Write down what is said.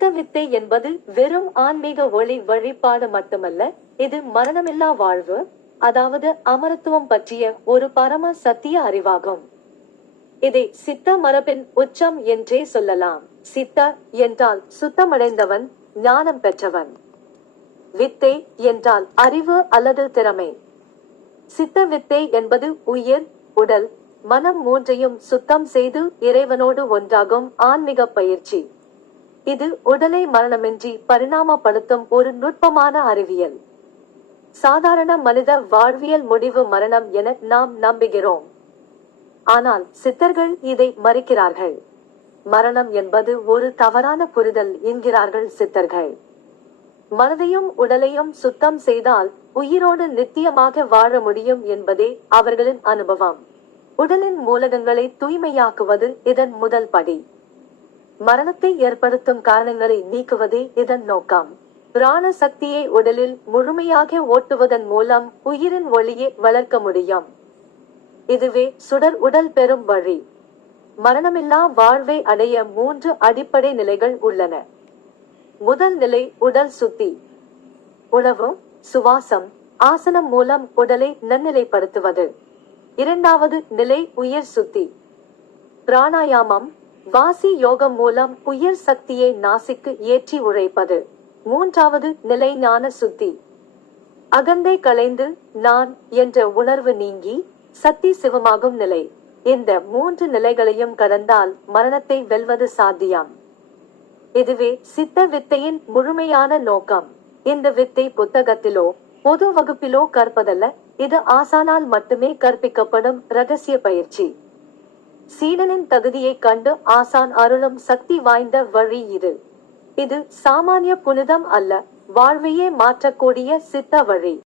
சித்த வித்தை என்பது வெறும் ஆன்மீக ஒளி வழிபாடு மட்டுமல்ல, இது மரணமில்லா வாழ்வு, அதாவது அமரத்துவம் பற்றிய ஒரு பரம சத்திய அறிவாகும். இதை சித்த மரபின் உச்சம் என்றே சொல்லலாம். சித்த என்றால் சுத்தமடைந்தவன், ஞானம் பெற்றவன். வித்தை என்றால் அறிவு அல்லது திறமை. சித்த வித்தை என்பது உயிர், உடல், மனம் மூன்றையும் சுத்தம் செய்து இறைவனோடு ஒன்றாகும் ஆன்மீக பயிற்சி. இது உடலை மரணமின்றி பரிணாமப்படுத்தும் ஒரு நுட்பமான அறிவியல். சாதாரண மனித வாழ்வியல் முடிவு மரணம் என நாம் நம்புகிறோம். ஆனால் சித்தர்கள் இதை மறுக்கிறார்கள். மரணம் என்பது ஒரு தவறான புரிதல் என்கிறார்கள் சித்தர்கள். மனதையும் உடலையும் சுத்தம் செய்தால் உயிரோடு நித்தியமாக வாழ முடியும் என்பதே அவர்களின் அனுபவம். உடலின் மூலகங்களை தூய்மையாக்குவது இதன் முதல் படி. மரணத்தை ஏற்படுத்தும் காரணங்களை நீக்குவதே இதன் நோக்கம். பிராண சக்தியை உடலில் முழுமையாக ஓட்டுவதன் மூலம் உயிரின் ஒளியை வளர்க்க முடியும். இதுவே சுடர் உடல் பெறும் வழி. மரணமில்லா வாழ்வை அடைய 3 அடிப்படை நிலைகள் உள்ளன. முதல் நிலை உடல் சுத்தி. உணவு, சுவாசம், ஆசனம் மூலம் உடலை நன்னிலைப்படுத்துவது. இரண்டாவது நிலை உயிர் சுத்தி. பிராணாயாமம், வாசி யோகம் மூலம் உயிர் சக்தியை நாசிக்கு ஏற்றி உழைப்பது. மூன்றாவது நிலை ஞான சுத்தி. அகந்தை களைந்து நான் என்ற உணர்வு நீங்கி சக்தி சிவமாகும் நிலை. இந்த 3 நிலைகளையும் கடந்தால் மரணத்தை வெல்வது சாத்தியம். இதுவே சித்த வித்தையின் முழுமையான நோக்கம். இந்த வித்தை புத்தகத்திலோ பொது வகுப்பிலோ கற்பதல்ல, இது ஆசானால் மட்டுமே கற்பிக்கப்படும் இரகசிய பயிற்சி. சீடனின் தகுதியை கண்டு ஆசான் அருளும் சக்தி வாய்ந்த வழி இது. இது சாமானிய புனிதம் அல்ல, வாழ்வையே மாற்றக்கூடிய சித்த வழி.